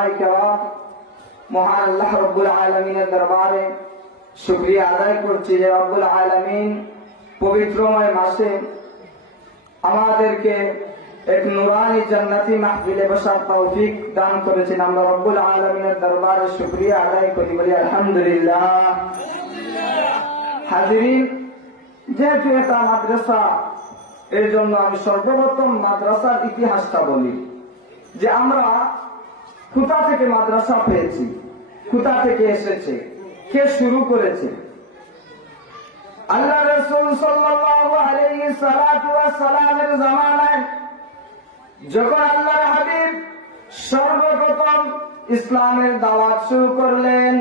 ওলামায়ে কেরাম, মহান আল্লাহ রব্বুল আলামিনের দরবারে শুকরিয়া আদায় করছি যে রব্বুল আলামিন পবিত্রময় মাসে আমাদেরকে এক নুরানি জান্নাতি মাহফিলে বসার তৌফিক দান করেছেন। আমরা রব্বুল আলামিনের দরবারে শুকরিয়া আদায় করি, বলি আলহামদুলিল্লাহ। হাজিরিন, যেহেতু এটা মাদ্রাসা, এর জন্য আমি সর্বপ্রথম মাদ্রাসার ইতিহাসটা বলি যে আমরা কোথা থেকে মাদ্রাসা পেয়েছি, কোথা থেকে এসেছে, কে শুরু করেছে। আল্লাহ রাসূল সাল্লাল্লাহু আলাইহি সাল্লাতু ওয়াস সালামের জামানায় যখন আল্লাহর হাবিব সর্বপ্রথম ইসলামের দাওয়াত শুরু করলেন,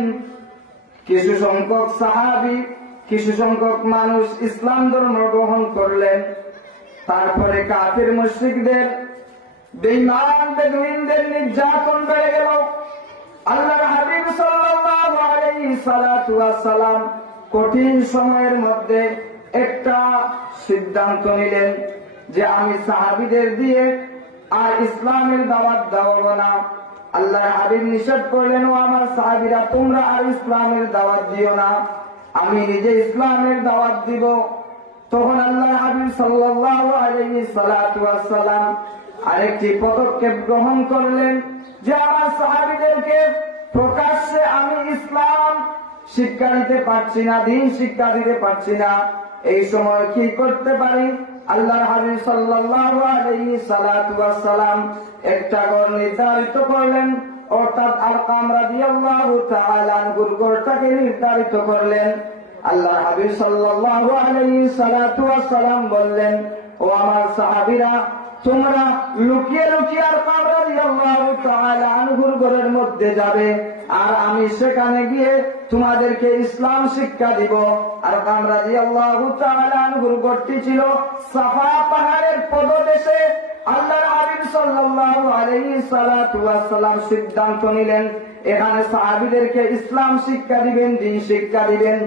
কিছু সংখ্যক সাহাবী, কিছু সংখ্যক মানুষ ইসলাম ধর্ম গ্রহণ করলেন। তারপরে কাফির মুশরিকদের, বেঈমান বেদুইনদের নির্যাতন বেড়ে গেল। আল্লাহর হাবিব সাল্লাল্লাহু আলাইহি সাল্লাতু ওয়াস সালাম কঠিন সময়ের মধ্যে একটা সিদ্ধান্ত নিলেন যে আমি সাহাবীদের দিয়ে আর ইসলামের দাওয়াত দেওয়াবো না। আল্লাহর হাবিব নিষেধ করলেন, ও আমার সাহাবীরা, তোমরা আর ইসলামের দাওয়াত দিও না, আমি নিজে ইসলামের দাওয়াত দিব। তখন আল্লাহর হাবিব সাল্লাল্লাহু আলাইহি সাল্লাতু ওয়াস সালাম আরেকটি পদক্ষেপ গ্রহণ করলেন যে আমার সাহাবীদেরকে প্রকাশ্যে আমি ইসলাম শিক্ষা দিতে পারছি না, দ্বীন শিক্ষা দিতে পারছি না, এই সময় কি করতে পারি। আল্লাহর হাবিব সাল্লাল্লাহু আলাইহি সাল্লাতু ওয়াস সালাম একটা ঘর নির্ধারিত করলেন, অর্থাৎ আরকাম রাদিয়াল্লাহু তাআলা আনহুর ঘরটাকে নির্ধারিত করলেন। আল্লাহর হাবিব সাল্লাল্লাহু আলাইহি সাল্লাতু ওয়াস সালাম বললেন, ও আমার সাহাবীরা, তোমরা লুকিয়ে লুকিয়ে আরকাম রাদিয়াল্লাহু তাআলা আনহুর ঘরের মধ্যে যাবে, আর আমি সেখানে গিয়ে তোমাদেরকে ইসলাম শিক্ষা দিব। আরকাম রাদিয়াল্লাহু তাআলা আনহুর ঘরটি ছিল সাফা পাহাড়ের পদদেশে। আল্লাহর হাবিব সাল্লাল্লাহু আলাইহি সাল্লাতু ওয়াস সালাম সিদ্ধান্ত নিলেন এখানে সাহাবীদেরকে ইসলাম শিক্ষা দিবেন, দ্বীন শিক্ষা দিবেন।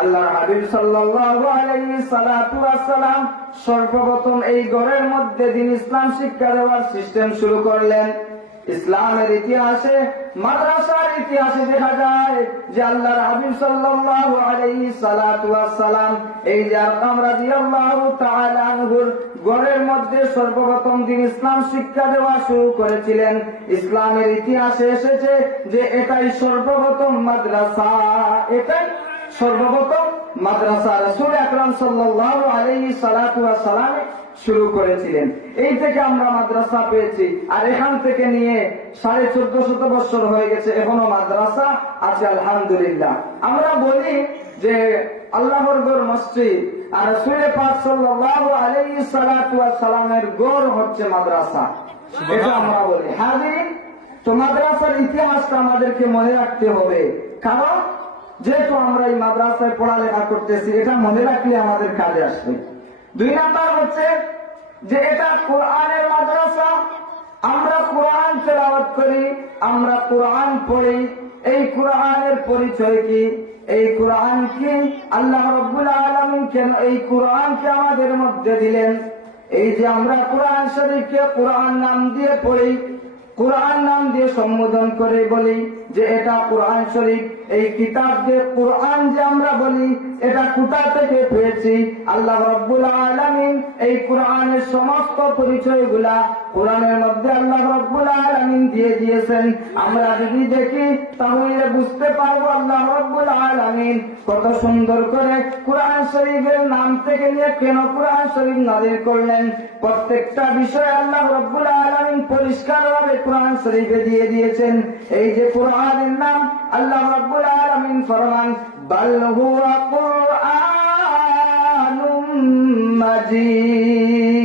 আল্লাহর হাবিব সাল্লাল্লাহু আলাইহি সাল্লাতু ওয়াস সালাম সর্বপ্রথম এই ঘরের মধ্যে দ্বীন ইসলাম শিক্ষা দেওয়ার সিস্টেম শুরু করলেন। ইসলামের ইতিহাসে, মাদ্রাসার ইতিহাসে দেখা যায় যে আল্লাহর হাবিব সাল্লাল্লাহু আলাইহি সাল্লাতু ওয়াস সালাম এই যে আরকাম রাদিয়াল্লাহু তাআলা আনহুর ঘরের মধ্যে সর্বপ্রথম দ্বীন ইসলাম শিক্ষা দেওয়া শুরু করেছিলেন। ইসলামের ইতিহাসে এসেছে যে এটাই সর্বপ্রথম মাদ্রাসা, এটাই সর্বপ্রথম মাদ্রাসা রাসূল আকরাম সাল্লাল্লাহু আলাইহি সাল্লাতু ওয়াস সালাম শুরু করেছিলেন। এই থেকে আমরা মাদ্রাসা পেয়েছি, আর এখান থেকে নিয়ে 1450 বছর হয়ে গেছে, এখনো মাদ্রাসা আছে, আলহামদুলিল্লাহ। আমরা বলি যে আল্লাহর ঘর মসজিদ, আর রাসূল পাক সাল্লাল্লাহু আলাইহি সাল্লাতু ওয়াস সালামের ঘর হচ্ছে মাদ্রাসা, এটা আমরা বলি। হাজিরিন, তো মাদ্রাসার ইতিহাসটা আমাদেরকে মনে রাখতে হবে, কারণ যেহেতু আমরা এই মাদ্রাসায় পড়ালেখা করতেছি, এটা মনে রাখলে আমাদের কাজে আসবে। 2 নাম্বার হচ্ছে যে এটা কোরআনের মাদ্রাসা। আমরা কোরআন তেলাওয়াত করি, আমরা কোরআন পড়ি। এই কোরআনের পরিচয় কি? এই কোরআন কি? আল্লাহ রাব্বুল আলামিন কেন এই কোরআনকে আমাদের মধ্যে দিলেন? এই যে আমরা কোরআন শরীফকে কোরআন নাম দিয়ে পড়ি, কোরআন নাম দিয়ে সম্বোধন করে বলি যে এটা কোরআন শরীফ, এই কিতাব দিয়ে কোরআন যে আমরা বলি, এটা কোথা থেকে পেয়েছি? আল্লাহ রাব্বুল আলামিন এই কোরআনের সমস্ত পরিচয়গুলা কোরআনের মধ্যে আল্লাহ রাব্বুল আলামিন দিয়ে দিয়েছেন। আমরা যদি দেখি তাহলে বুঝতে পারবো আল্লাহ রাব্বুল আলামিন কত সুন্দর করে কোরআন শরীফের নাম থেকে নিয়ে কেন কোরআন শরীফ নাযিল করলেন। প্রত্যেকটা বিষয় আল্লাহ রাব্বুল আলামিন পরিষ্কারভাবে কোরআন শরীফে দিয়ে দিয়েছেন। এই যে কোরআনের নাম, আল্লাহ রাব্বুল আলামিন ফরমান, বাল হুয়া কুরআনুম মাজিদ।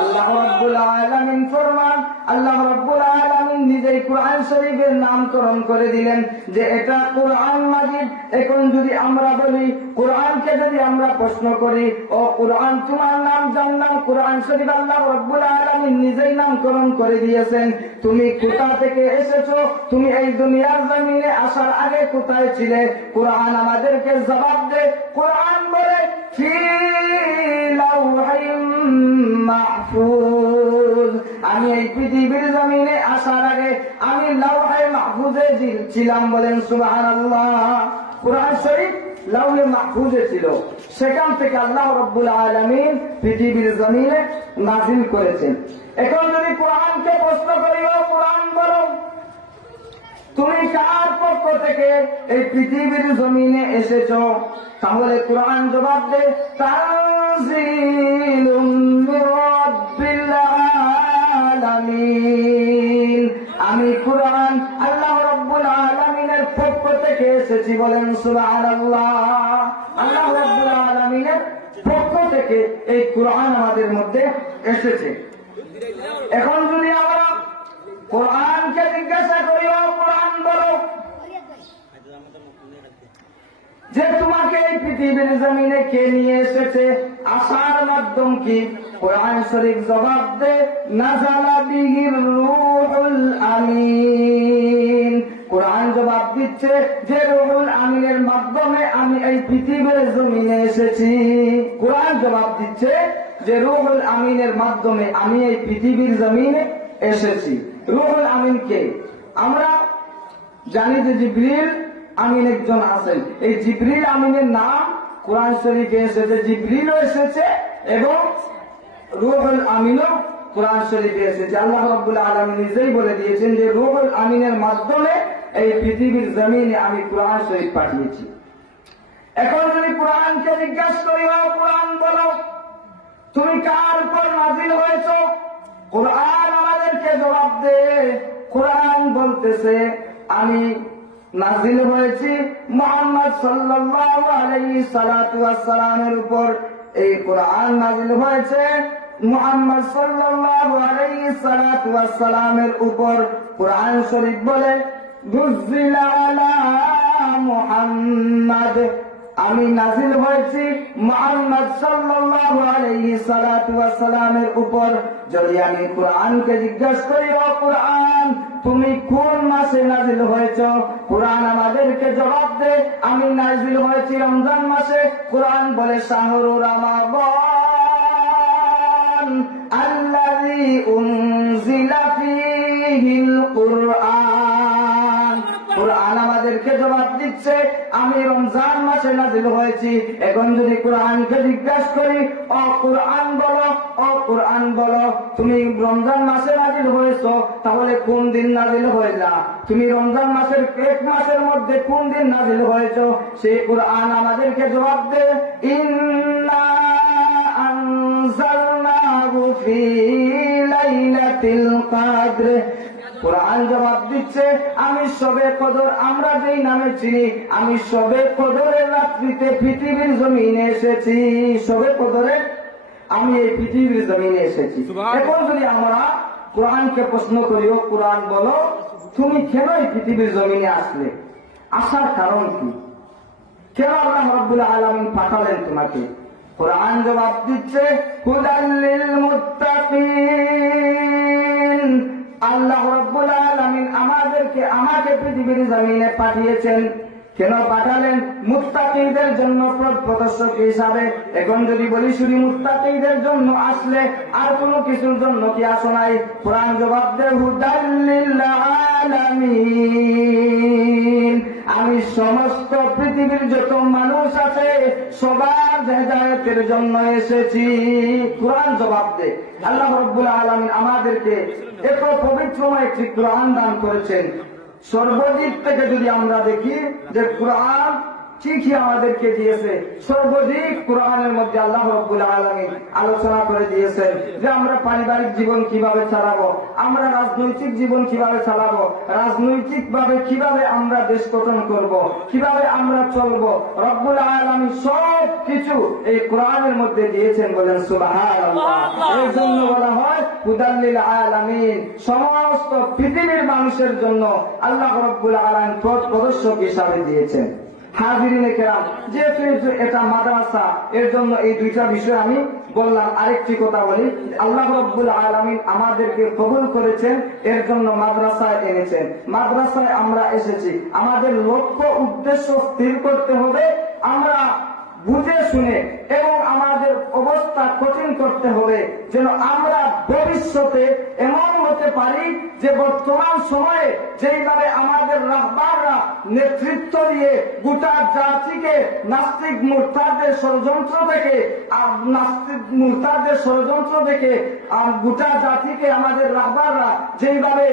আল্লাহ রাব্বুল আলামিন ফরমান, আল্লাহ রাব্বুল আলামিন নিজেই কোরআন শরীফের নামকরণ করে দিলেন যে এটা কোরআন মাজিদ। এখন যদি আমরা বলি, কোরআনকে যদি আমরা প্রশ্ন করি, ও কোরআন তোমার নাম জানলাম, কোরআন শরীফ আল্লাহ রাব্বুল আলামিন নিজেই নামকরণ করে দিয়েছেন, তুমি কোথা থেকে এসেছো? তুমি এই দুনিয়ার জমিনে আসার আগে কোথায় ছিলে? কোরআন আমাদেরকে জবাব দে। কোরআন বলে ফি লাওহিম মাহফুজ, আমি এই পৃথিবীর জমিনে আসার আগে আমি লাওহে মাহফুজে ছিলাম, বলেন সুবহানাল্লাহ। কুরআন শরীফ লাওহে মাহফুজে ছিল, সেখান থেকে আল্লাহ রাব্বুল আলামিন পৃথিবীর জমিনে নাযিল করেছেন। এখন যদি কোরআনকে প্রশ্ন করি, ও কোরআন বলো, তুমি কার পক্ষ থেকে এই পৃথিবীর জমিনে এসেছো? তাহলে কোরআন জবাব দে, তানজিলুম মির রাব্বিল আলামিন। আমি কোরআন আল্লাহ রাব্বুল আলামিনের পক্ষ থেকে এসেছি, বলেন সুবহানাল্লাহ। আল্লাহ রাব্বুল আলামিনের পক্ষ থেকে এই কোরআন আমাদের মধ্যে এসেছে। এখন যদি আমরা কোরআনকে জিজ্ঞাসা করি, ও কোরআন বলো, যে তোমাকে এই পৃথিবীর জমিনে কে নিয়ে এসেছে, আসার মাধ্যম কি? কোরআন শরীফ জবাব দে, নাযালা বিহির রূহুল আমিন। কোরআন জবাব দিচ্ছে যে রূহুল আমিনের মাধ্যমে আমি এই পৃথিবীর জমিনে এসেছি। কোরআন জবাব দিচ্ছে যে রূহুল আমিনের মাধ্যমে আমি এই পৃথিবীর জমিনে এসেছি। রূহুল আমিন কে? আমরা জানি যে জিবরিল আমিন একজন আছেন। এই জিবরিল আমিনের নাম কোরআন শরীফে এসেছে, জিবরিলও এসেছে এবং রূহুল আমিনও কোরআন শরীফে এসেছে। আল্লাহ রাব্বুল আলামিন নিজেই বলে দিয়েছেন যে রূহুল আমিনের মাধ্যমে এই পৃথিবীর জমিনে আমি কোরআন শরীফ পাঠিয়েছি। এখন যদি কোরআনকে জিজ্ঞাসা করি, ও কোরআন বলো, তুমি কার উপর নাযিল হয়েছ? কোরআন আমাদেরকে জবাব দে। কোরআন বলতেছে আমি নাযিল হয়েছি মুহাম্মদ সাল্লাল্লাহু আলাইহি সাল্লাতু ওয়াস সালামের উপর। এই কোরআন নাযিল হয়েছে মুহাম্মদ সাল্লাল্লাহু আলাইহি সাল্লাতু ওয়াস সালামের উপর। কোরআন শরীফ বলে, নুজিলা আলা মুহাম্মদ, আমি নাযিল হয়েছি মুহাম্মদ সাল্লাল্লাহু আলাইহি সাল্লাতু ওয়াস সালামের উপর। যদি আমি কোরআনকে জিজ্ঞাসা করি, ও কোরআন তুমি কোন মাসে নাযিল হয়েছ? কোরআন আমাদেরকে জবাব দে, আমি নাযিল হয়েছি রমজান মাসে। কোরআন বলে, শাহরু রমাদান আল্লাযী উনজিলা ফীহিল কুরআন। কোরআন আমাদেরকে জবাব দিচ্ছে আমি রমজান মাসে নাযিল হয়েছি। এখন যদি কোরআনকে জিজ্ঞাসা করি, ও কোরআন বলো, ও কোরআন বলো, তুমি রমজান মাসে নাযিল হয়েছো, তাহলে কোন দিন নাযিল হইলা? তুমি রমজান মাসের এক মাসের মধ্যে কোন দিন নাযিল হয়েছো? সেই কোরআন আমাদেরকে জবাব দে, ইন্না আনজালনাহু ফী লাইলাতিল কদর। কোরআন জবাব দিচ্ছে আমি শবে কদর, আমরা যেই নামে চিনি, আমি শবে কদরের রাত্রিতে পৃথিবীর জমিনে এসেছি। শবে কদরে আমি এই পৃথিবীর জমিনে এসেছি। এখন যদি আমরা কোরআনকে প্রশ্ন করি, ও কোরআন বলো, তুমি কেন এই পৃথিবীর জমিনে আসলে? আসার কারণ কি? কেন আল্লাহ রাব্বুল আলামিন পাঠালেন তোমাকে? কোরআন জবাব দিচ্ছে, হুদাল লিল মুত্তাকিন। আল্লাহ রাব্বুল আলামিন আমাকে পৃথিবীর জমিনে পাঠিয়েছেন। কেন পাঠালেন? মুত্তাকিদের জন্য পথ প্রদর্শক হিসাবে। এখন যদি বলি শুধু মুত্তাকিদের জন্য আসলে, আর কোনো কিছুর জন্য কি আসো নাই? কোরআন জবাব দেয়, হুদাল লিল আলামিন। আমি সমস্ত পৃথিবীর যত মানুষ আছে সবার হেদায়েতের জন্য এসেছি। কোরআন জবাব দে। আল্লাহ রাব্বুল আলামিন আমাদেরকে এত পবিত্রময় একটি কোরআন দান করেছেন। সর্বদিক থেকে যদি আমরা দেখি যে কোরআন ঠিকই আমাদেরকে দিয়েছে, সর্বদিক কোরআনের মধ্যে আল্লাহ রাব্বুল আলামিন আলোচনা করে দিয়েছেন যে আমরা পারিবারিক জীবন কিভাবে চালাবো, আমরা রাজনৈতিক জীবন কিভাবে চালাবো, রাজনৈতিক ভাবে কিভাবে আমরা দেশ গঠন করব, কিভাবে আমরা চলবো। রব্বুল আলামিন সব কিছু এই কোরআনের মধ্যে দিয়েছেন, বলেন সুবহানাল্লাহ। এই জন্য বলা হয় হুদাল লিল আলামিন, সমস্ত পৃথিবীর মানুষের জন্য আল্লাহ রব্বুল আলামিন পথ প্রদর্শক হিসাবে দিয়েছেন। হাজিরিনে কেরাম, যেহেতু এটা মাদ্রাসা, এর জন্য এই দুইটা বিষয় আমি বললাম। আরেকটি কথা বলি, আল্লাহ রাব্বুল আলামিন আমাদেরকে কবুল করেছেন, এর জন্য মাদ্রাসায় এনেছেন। মাদ্রাসায় আমরা এসেছি, আমাদের লক্ষ্য উদ্দেশ্য স্থির করতে হবে। আমরা বুঝে শুনে এবং আমাদের অবস্থা কঠিন করতে হবে, যেন আমরা ভবিষ্যতে এমন হতে পারি যে বর্তমান সময়ে যেইভাবে আমাদের রাহবাররা নেতৃত্ব দিয়ে গোটা জাতিকে নাস্তিক মুরতাদদের ষড়যন্ত্র থেকে গোটা জাতিকে আমাদের রাহবাররা যেইভাবে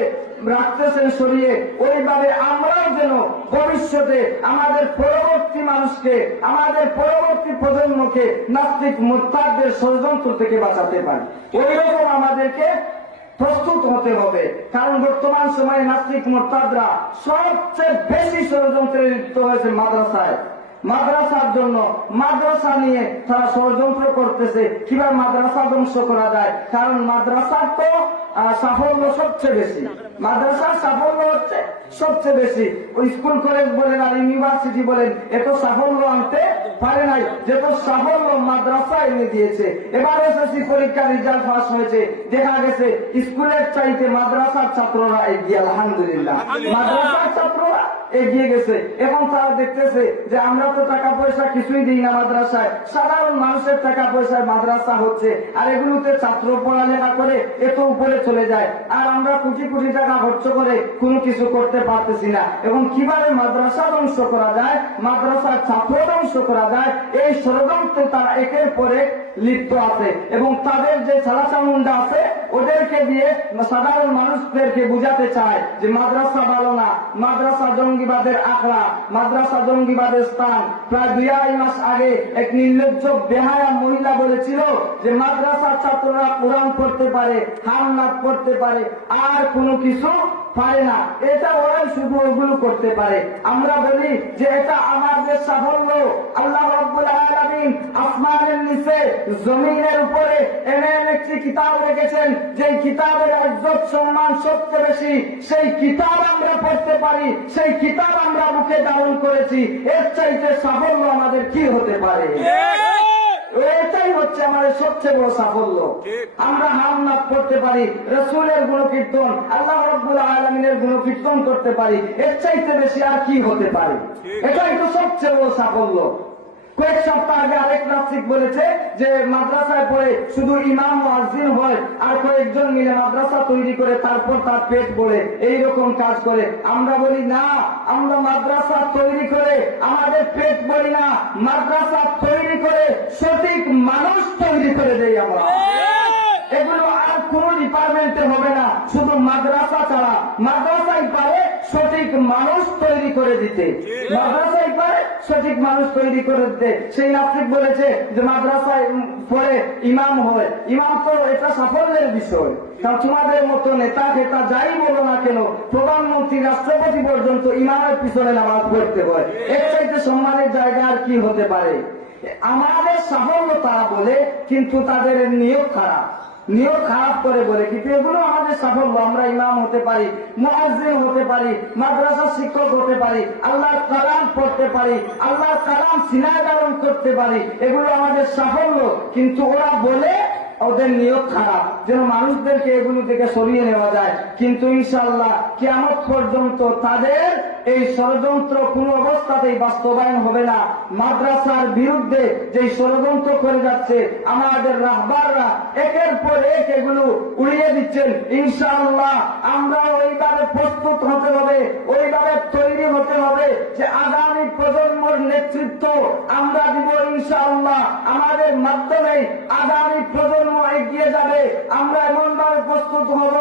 রাখতেছেন সরিয়ে, ওইভাবে আমরাও যেন ভবিষ্যতে আমাদের পরবর্তী মানুষকে, আমাদের পরবর্তী প্রজন্মকে নাস্তিক মুরতাদদের ষড়যন্ত্র থেকে বাঁচাতে পারি। ওইরকম আমাদেরকে প্রস্তুত হতে হবে, কারণ বর্তমান সময়ে নাস্তিক মুরতাদরা সবচেয়ে বেশি ষড়যন্ত্রে লিপ্ত হয়েছে মাদ্রাসার জন্য। মাদ্রাসা নিয়ে তারা ষড়যন্ত্র করতেছে কিভাবে মাদ্রাসা ধ্বংস করা যায়, কারণ মাদ্রাসার তো সাফল্য সবচেয়ে বেশি, মাদ্রাসার সাফল্য হচ্ছে সবচেয়ে বেশি। ওই স্কুল কলেজ বলেন আর ইউনিভার্সিটি বলেন এত সাফল্য আনতে পারে নাই, যেত সাফল্য মাদ্রাসা এনে দিয়েছে। এবার এসএসসি পরীক্ষার রেজাল্ট পাস হয়েছে, দেখা গেছে স্কুলের চাইতে মাদ্রাসার ছাত্ররা এগিয়ে, আলহামদুলিল্লাহ মাদ্রাসার ছাত্ররা এগিয়ে গেছে। এখন তারা দেখতেছে যে আমরা তো টাকা পয়সা কিছুই দিই না মাদ্রাসায়, সাধারণ মানুষের টাকা পয়সায় মাদ্রাসা হচ্ছে, আর এগুলোতে ছাত্র পড়ালেখা করে এত উপরে চলে যায়, আর আমরা কোটি কোটি টাকা খরচ করে কোনো কিছু করতে পারতেছি না। এবং কিভাবে মাদ্রাসা ধ্বংস করা যায়, মাদ্রাসার ছাত্র ধ্বংস করা যায়, এই ষড়যন্ত্রে তারা একের পর এক লিপ্ত আছে। এবং তাদের যে ছালাচামুন্ডা আছে ওদেরকে দিয়ে সাধারণ মানুষদেরকে বুঝাতে চায় যে মাদ্রাসা ভালো না, মাদ্রাসা জঙ্গিবাদের আখড়া, মাদ্রাসা জঙ্গিবাদের স্থান। প্রায় 2 মাস আগে এক নির্লজ্জ বেহায়া মহিলা বলেছিল যে মাদ্রাসার ছাত্ররা কোরআন পড়তে পারে, হামনাথ পড়তে পারে, আর কোনো কিছু পারে না, এটা ওরাই শুধু ওগুলো করতে পারে। আমরা বলি যে এটা আমাদের সাফল্য। আল্লাহ রাব্বুল আলামিন আসমানের নিচে জমিনের উপরে এমন একটি কিতাব রেখেছেন যে কিতাবের ইজ্জত সম্মান সবচেয়ে বেশি। সেই কিতাব আমরা পড়তে পারি, সেই কিতাব আমরা বুকে ধারণ করেছি, এর চাইতে সাফল্য আমাদের কি হতে পারে? এটাই হচ্ছে আমাদের সবচেয়ে বড় সাফল্য। আমরা হামনাথ করতে পারি, রাসূলের গুণকীর্তন, আল্লাহ রাব্বুল আলামিনের গুণকীর্তন করতে পারি, এর চাইতে বেশি আর কি হতে পারে? এটাই তো সবচেয়ে বড় সাফল্য। কয়েক সপ্তাহ আগে আরেক নাস্তিক বলেছে যে মাদ্রাসায় পড়ে শুধু ইমাম মুয়াজ্জিন হয়, আর কয়েকজন মিলে মাদ্রাসা তৈরি করে তারপর তার পেট ভরে এইরকম কাজ করে। আমরা বলি না, আমরা মাদ্রাসা তৈরি করে আমাদের পেট ভরি না, মাদ্রাসা তৈরি করে সঠিক মানুষ তৈরি করে দেই আমরা। এগুলো আর কোন ডিপার্টমেন্টে হবে না, শুধু মাদ্রাসা ছাড়া। মাদ্রাসাই পারে সঠিক মানুষ তৈরি করে দিতে, মাদ্রাসাই পারে সঠিক মানুষ তৈরি করে দিতে। সেই নাস্তিক বলেছে যে মাদ্রাসায় পড়ে ইমাম হয়, ইমাম তো এটা সাফল্যের বিষয়। কারণ তোমাদের মতো নেতা খেতা যাই বলো না কেন, প্রধানমন্ত্রী রাষ্ট্রপতি পর্যন্ত ইমামের পিছনে নামাজ পড়তে হয়, এর চাইতে সম্মানের জায়গা আর কি হতে পারে? আমাদের সাফল্য তারা বলে, কিন্তু তাদের নিয়োগ খারাপ, নিয়োগ খারাপ করে বলে, কিন্তু এগুলো আমাদের সাফল্য। আমরা ইমাম হতে পারি, মুয়াজ্জিন হতে পারি, মাদ্রাসার শিক্ষক হতে পারি, আল্লাহর কালাম পড়তে পারি, আল্লাহর কালাম সিনায় ধারণ করতে পারি, এগুলো আমাদের সাফল্য। কিন্তু ওরা বলে ওদের নিয়োগ খারাপ, যেন মানুষদেরকে এগুলো থেকে সরিয়ে নেওয়া যায়। কিন্তু ইনশাআল্লাহ কিয়ামত পর্যন্ত তাদের এই ষড়যন্ত্র কোন অবস্থাতেই বাস্তবায়ন হবে না। মাদ্রাসার বিরুদ্ধে যে ষড়যন্ত্র করে যাচ্ছে আমাদের রাহবাররা, একের পর এক এগুলো উড়িয়ে দিচ্ছেন। ইনশাআল্লাহ আমরা ওইভাবে প্রস্তুত হতে হবে, ওইভাবে তৈরি হতে হবে যে আগামী প্রজন্মের নেতৃত্ব আমরা দিব ইনশাআল্লাহ। আমাদের মাধ্যমে আগামী প্রজন্ম এগিয়ে যাবে। আমরা এমন ভাবে প্রস্তুত হব,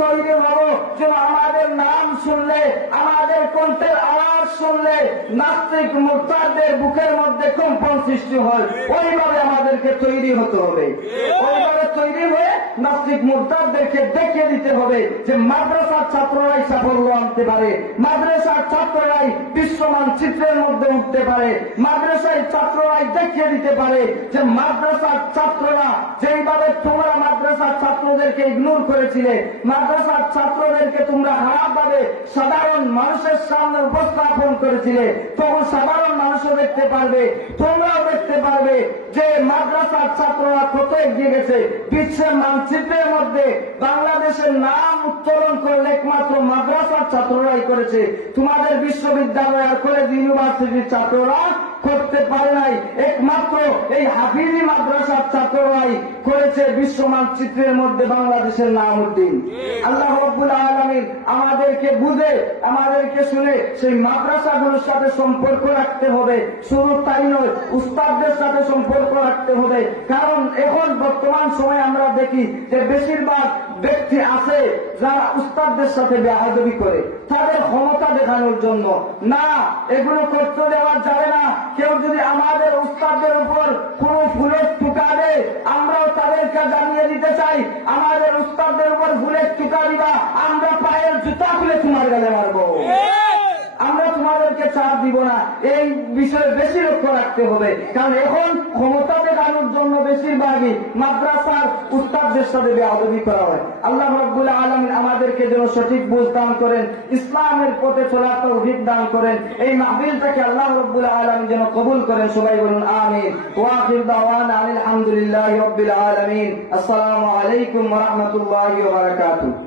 তৈরি হব যেন আমাদের নাম শুনলে, আমাদের কণ্ঠের আওয়াজ শুনলে নাস্তিক মুরতাদদের বুকের মধ্যে কম্পন সৃষ্টি হয়। ওইভাবে আমাদেরকে তৈরি হতে হবে, ওইভাবে তৈরি হয়ে নাস্তিক মুরতাদদেরকে দেখিয়ে দিতে হবে যে মাদ্রাসার ছাত্ররাই সাফল্য আনতে পারে, মাদ্রাসার ছাত্ররাই বিশ্ব মানচিত্রের মধ্যে উঠতে পারে, মাদ্রাসার ছাত্ররাই দেখিয়ে দিতে পারে যে মাদ্রাসার ছাত্ররা যেইভাবে তোমরা মাদ্রাসার ছাত্রদেরকে ইগনোর করেছিলে, মাদ্রাসার ছাত্রদেরকে তোমরা খারাপ ভাবে সাধারণ মানুষের সামনে উপস্থাপন করেছিলে, তখন সাধারণ মানুষও দেখতে পারবে, তোমরাও দেখতে পারবে যে মাদ্রাসার ছাত্ররা কত এগিয়ে গেছে। বিশ্বের মানচিত্রের মধ্যে বাংলাদেশের নাম উত্তোলন করলে একমাত্র মাদ্রাসার ছাত্ররাই করেছে। তোমাদের বিশ্ববিদ্যালয় আর কলেজ ইউনিভার্সিটির ছাত্ররা করতে পারে নাই, একমাত্র এই হাফিজি মাদ্রাসার ছাত্ররাই করেছে বিশ্ব মানচিত্রের মধ্যে বাংলাদেশের নাম উদ্দিন। আল্লাহ রাব্বুল আলামিন আমাদেরকে বুঝে, আমাদেরকে শুনে সেই মাদ্রাসাগুলোর সাথে সম্পর্ক রাখতে হবে। শুধু তাই নয়, উস্তাদদের সাথে সম্পর্ক রাখতে হবে। কারণ এখন বর্তমান সময়ে আমরা দেখি যে বেশিরভাগ ব্যক্তি আছে যারা উস্তাদদের সাথে বেয়াদবি করে তাদের ক্ষমতা দেখানোর জন্য। না, এগুলো করতে দেওয়া যাবে না। কেউ যদি আমাদের উস্তাদদের উপর কোনো ফুলের টুকা দেয়, আমরাও তাদেরকে জানিয়ে দিতে চাই, আমাদের উস্তাদদের উপর ফুলের টুকা দিবা, আমরা পায়ের জুতা খুলে তোমার গালে মারবো, আমরা তোমাদেরকে ছাড় দিব না। এই বিষয়ে বেশি লক্ষ্য রাখতে হবে। কারণ এখন ক্ষমতা দেখানোর জন্য বেশিরভাগই মাদ্রাসার উস্তাদদের সাথে বেয়াদবি করা হয়। আল্লাহ রাব্বুল আলামিন আমাদেরকে যেন সঠিক বুঝ দান করেন, ইসলামের পথে চলার তৌফিক দান করেন। এই মাহফিলটাকে আল্লাহ রাব্বুল আলামিন যেন কবুল করেন। সবাই বলুন আমিন। ওয়া আখির দাওয়ানা আলহামদুলিল্লাহি রাব্বিল আলামিন। আসসালামু আলাইকুম ওয়া রাহমাতুল্লাহি ওয়া বারাকাতুহু।